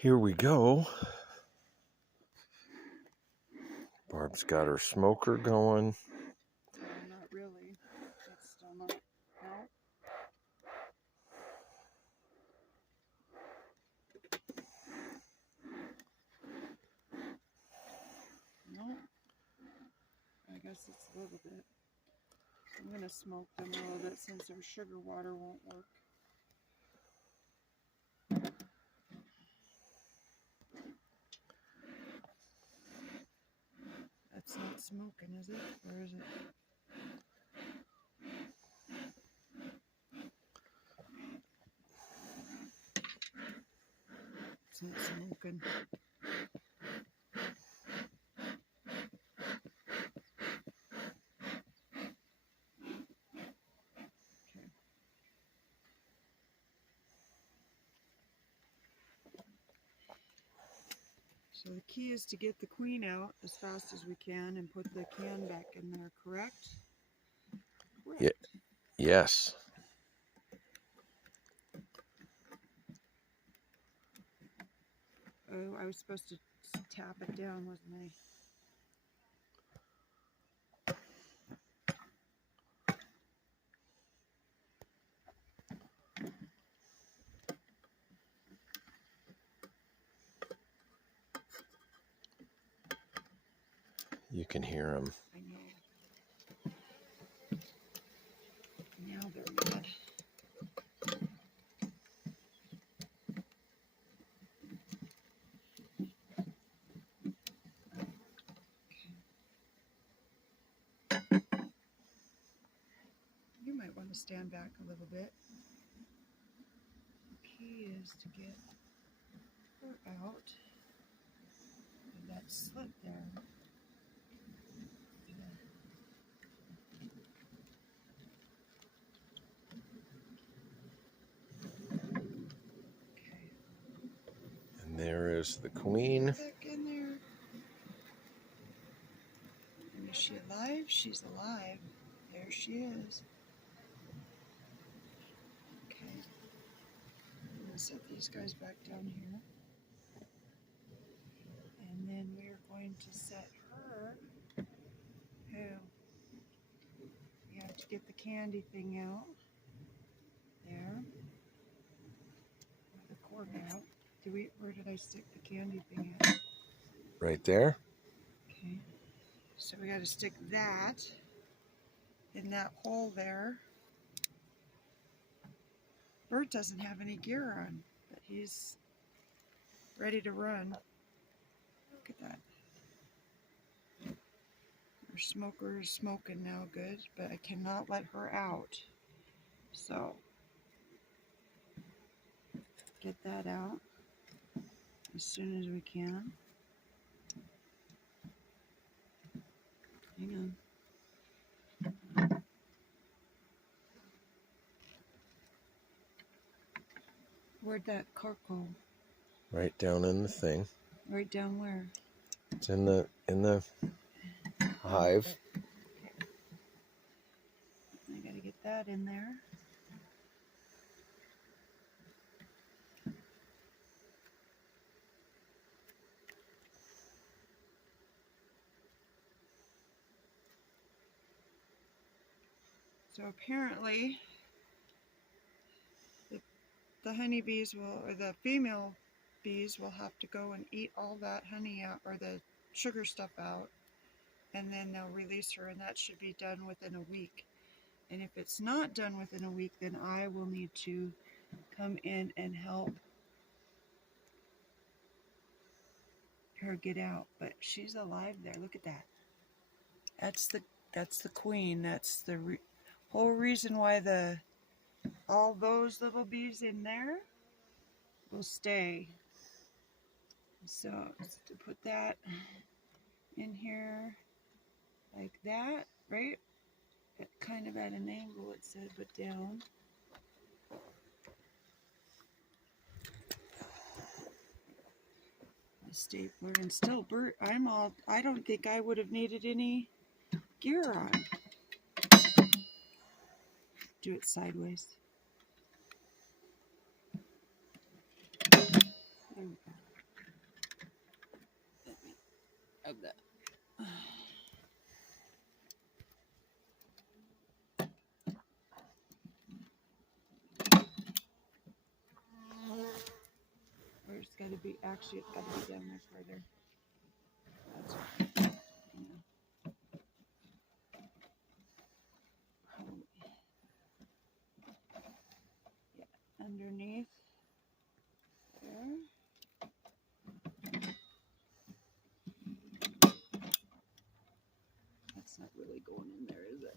Here we go. Barb's got her smoker going. No, not really. It's still not. No. No. I guess it's a little bit. I'm going to smoke them a little bit since their sugar water won't work. That's not smoking, is it? Or is it? It's not smoking. Okay. So the key is to get the queen out as fast as we can and put the can back in there, correct? Correct. Yes. Oh, I was supposed to tap it down, wasn't I? You can hear them. I know. Now they're mad. You might want to stand back a little bit. The key is to get her out of that slit there. Okay. And there is the queen. Back in there. And is she alive? She's alive. There she is. Okay. I'm going to set these guys back down here. And then we're going to set her. You have to get the candy thing out. There. The cord out. Where did I stick the candy thing at? Right there. Okay. So we got to stick that in that hole there. Bert doesn't have any gear on, but he's ready to run. Look at that. Our smoker is smoking now good, but I cannot let her out. So, get that out as soon as we can. Hang on. Where'd that cork go? Right down in the thing. Right down where? It's in the hive. Okay. I gotta get that in there. So apparently, the honeybees will, or the female bees will have to go and eat all that honey out, or the sugar stuff out, and then they'll release her, and that should be done within a week. And if it's not done within a week, then I will need to come in and help her get out. But she's alive there. Look at that. That's the queen. That's the whole reason why all those little bees in there will stay. So to put that in here like that, right? Kind of at an angle, it said, but down. The stapler, and still, Bert, I don't think I would have needed any gear on. Do it sideways. There we go. of that. Or it's got to be, actually, it's got to be down there further. That's right. Yeah, underneath there. That's not really going in there, is it?